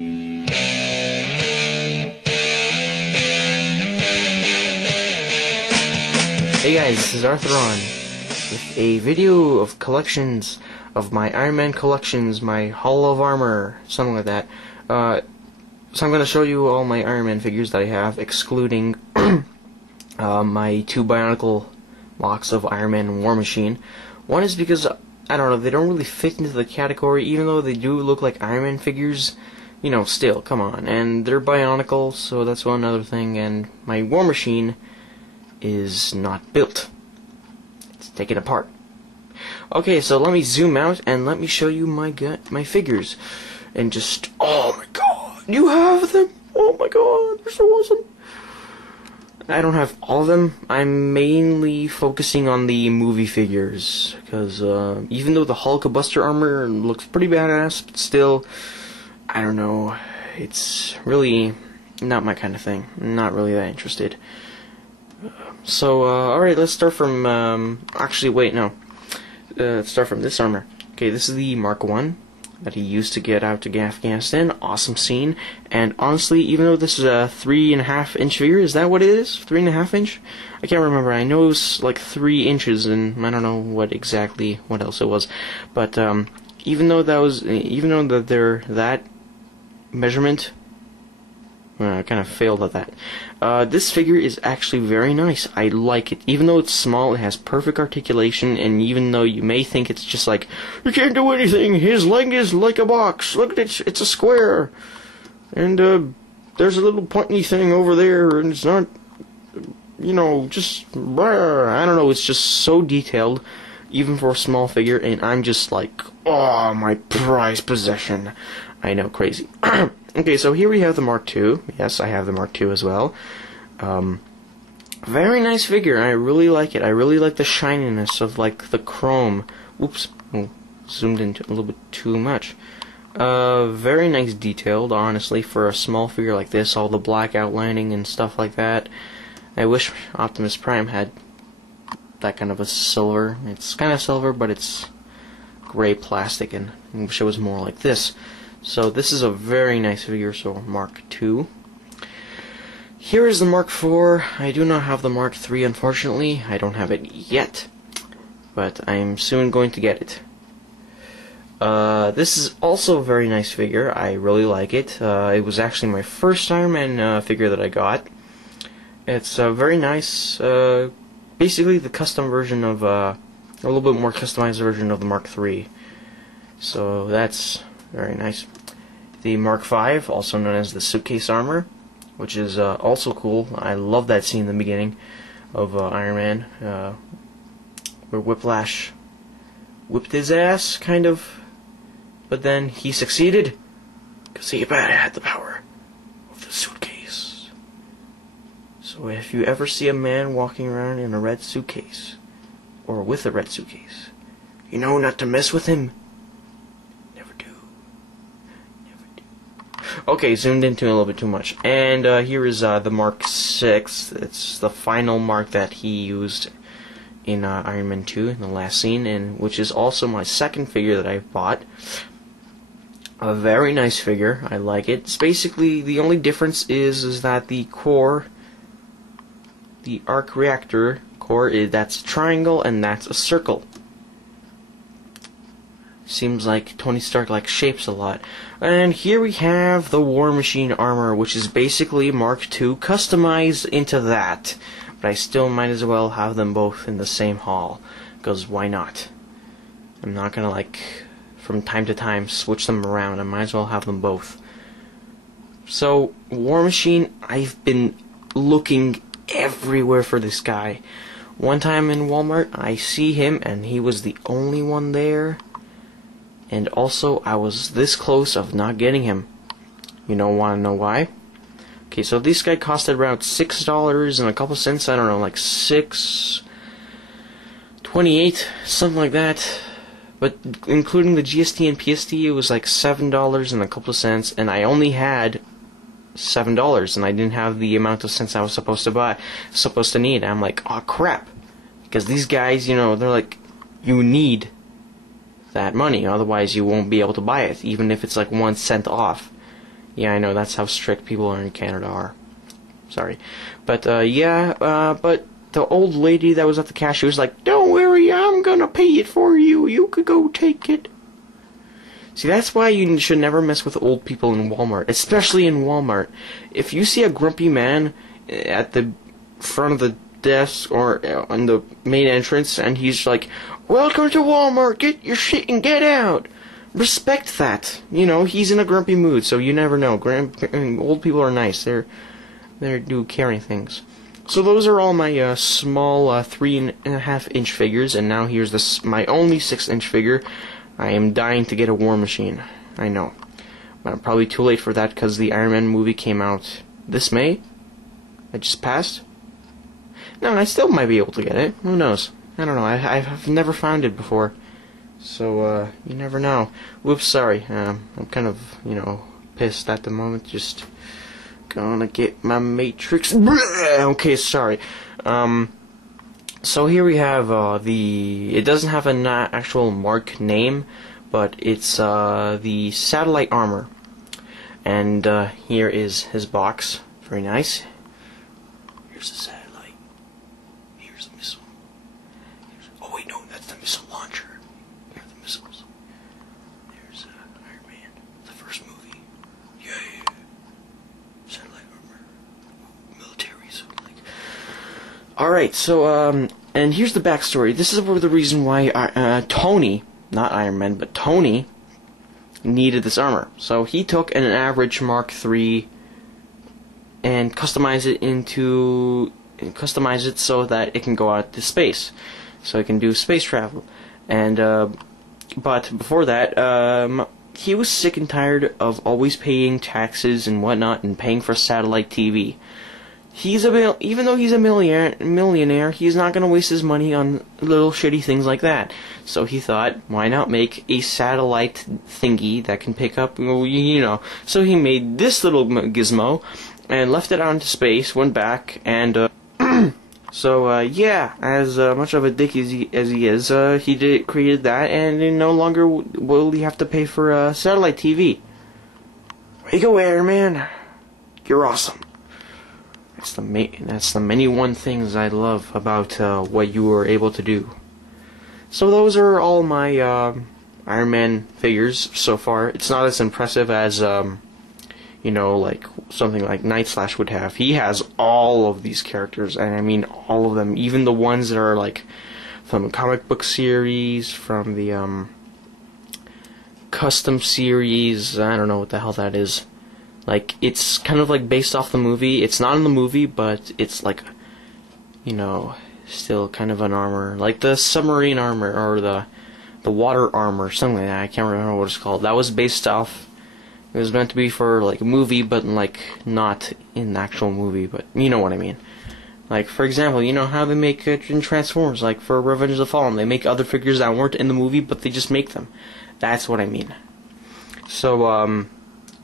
Hey guys, this is Arthur with a video of collections of my Iron Man collections, my Hall of Armor, something like that. So I'm going to show you all my Iron Man figures that I have, excluding my two Bionicle blocks of Iron Man and War Machine. One is because, I don't know, they don't really fit into the category, even though they do look like Iron Man figures. You know, still, come on. And they're Bionicle, so that's one other thing. And my War Machine is not built. It's taken apart. Okay, so let me zoom out and let me show you my figures. And just, oh my god, you have them! Oh my god, they're so awesome! I don't have all of them. I'm mainly focusing on the movie figures, because even though the Hulkbuster armor looks pretty badass, but still, I don't know, it's really not my kind of thing. I'm not really that interested. So, alright, let's start from, actually, wait, no. Let's start from this armor. Okay, this is the Mark 1 that he used to get out to Afghanistan. Awesome scene. And honestly, even though this is a 3.5-inch figure, is that what it is? 3.5 inch? I can't remember. I know it was like 3 inches, and I don't know what else it was. But, even though that they're that measurement, I kind of failed at that. This figure is actually very nice. I like it. Even though it's small, it has perfect articulation, and even though you may think it's just like, you can't do anything, his leg is like a box, look at it, it's a square, and there's a little pointy thing over there, and it's not, you know, just, I don't know, it's just so detailed, even for a small figure, and I'm just like, oh, my prized possession. I know, crazy. Okay, so here we have the Mark II. Yes, I have the Mark II as well. Very nice figure. I really like it. I really like the shininess of, like, the chrome. Oops. Oh, zoomed in a little bit too much. Very nice detailed, honestly, for a small figure like this. All the black outlining and stuff like that. I wish Optimus Prime had that kind of a silver. It's kind of silver, but it's gray plastic, and I wish it was more like this. So this is a very nice figure, so Mark II. Here is the Mark IV. I do not have the Mark III, unfortunately. I don't have it yet, but I'm soon going to get it. This is also a very nice figure. I really like it. It was actually my first Iron Man figure that I got. It's very nice. Basically the custom version of, a little bit more customized version of the Mark III. So that's very nice. The Mark V, also known as the suitcase armor, which is also cool. I love that scene in the beginning of Iron Man, where Whiplash whipped his ass, kind of, but then he succeeded, because he had the power of the suitcase. So if you ever see a man walking around in a red suitcase, or with a red suitcase, you know not to mess with him. Okay, zoomed into a little bit too much. And here is the Mark VI. It's the final Mark that he used in Iron Man 2 in the last scene, and which is also my second figure that I've bought. A very nice figure. I like it. It's basically, the only difference is that the core, the arc reactor core, that's a triangle and that's a circle. Seems like Tony Stark likes shapes a lot. And here we have the War Machine armor, which is basically Mark II customized into that. But I still might as well have them both in the same haul, because why not? I'm not gonna, like, from time to time switch them around. I might as well have them both. So, War Machine, I've been looking everywhere for this guy. One time in Walmart, I see him, and he was the only one there. And also, I was this close of not getting him. You don't want to know why? Okay, so this guy costed around $6 and a couple cents. I don't know, like $6.28, something like that. But including the GST and PST, it was like $7 and a couple cents. And I only had $7, and I didn't have the amount of cents I was supposed to need. I'm like, oh crap, because these guys, you know, they're like, you need that money, otherwise you won't be able to buy it, even if it's like 1 cent off. Yeah, I know, that's how strict people in Canada are. Sorry. But, yeah, but the old lady that was at the cash, she was like, "Don't worry, I'm gonna pay it for you. You could go take it." See, that's why you should never mess with old people in Walmart, especially in Walmart. If you see a grumpy man at the front of the desk or on the main entrance, and he's like, "Welcome to Walmart, get your shit and get out," respect that. You know, he's in a grumpy mood, so you never know. Old people are nice. They do caring things. So those are all my small 3.5-inch figures, and now here's my only 6-inch figure. I am dying to get a War Machine. I know, but I'm probably too late for that because the Iron Man movie came out this May. It just passed. No, I still might be able to get it. Who knows? I don't know. I've never found it before, so you never know. Whoops, sorry. I'm kind of pissed at the moment. Just gonna get my Matrix. Okay, sorry. So here we have it doesn't have an actual mark name, but it's the Satellite Armor. And here is his box. Very nice. Here's the satellite. Here's the missile. Oh wait, no, that's the missile launcher. Here are the missiles. There's Iron Man, the first movie. Yay! Satellite armor. Military, so like. Alright, so, and here's the backstory. This is the reason why Tony, not Iron Man, but Tony, needed this armor. So he took an average Mark III and customize it so that it can go out to space, so it can do space travel. And but before that, he was sick and tired of always paying taxes and whatnot and paying for satellite TV. Even though he's a millionaire, he's not gonna waste his money on little shitty things like that. So he thought, why not make a satellite thingy that can pick up, So he made this little gizmo and left it out into space, went back, and so yeah, as much of a dick as he is, he created that, and no longer will he have to pay for satellite TV. Way to go, Iron Man! You're awesome. That's the many one things I love about what you were able to do. So those are all my Iron Man figures so far. It's not as impressive as like something like Night Slash would have. He has all of these characters, and I mean all of them, even the ones that are like from the comic book series, from the custom series. I don't know what the hell that is. Like, it's kind of like based off the movie. It's not in the movie, but it's like, still kind of an armor, like the submarine armor or the water armor, something like that. I can't remember what it's called. That was based off. It was meant to be for like a movie, but like not in the actual movie. But you know what I mean. Like, for example, you know how they make it in Transformers, like for Revenge of the Fallen, they make other figures that weren't in the movie, but they just make them. That's what I mean. So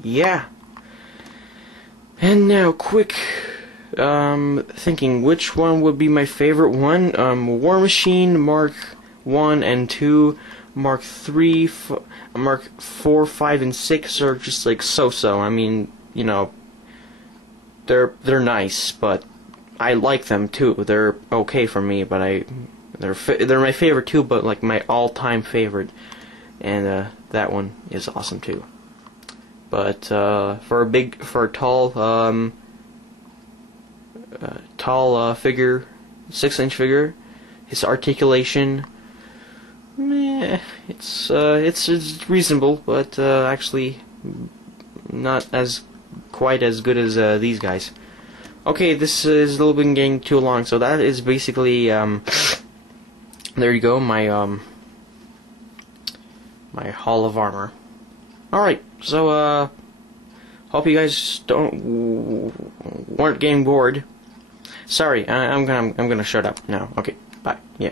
yeah. And now, quick thinking, which one would be my favorite one? War Machine Mark 1 and 2, Mark 3, Mark 4, 5, and 6 are just like so-so. I mean, they're nice, but I like them too. They're okay for me, but they're my favorite too, but like my all-time favorite. And that one is awesome too. But for a tall figure, 6-inch figure, his articulation, it's reasonable, but actually not quite as good as these guys. Okay, this is a little bit getting too long, so that is basically there you go, my my Hall of Armor. Alright, so hope you guys weren't getting bored. Sorry, I'm gonna shut up now. Okay, bye. Yeah.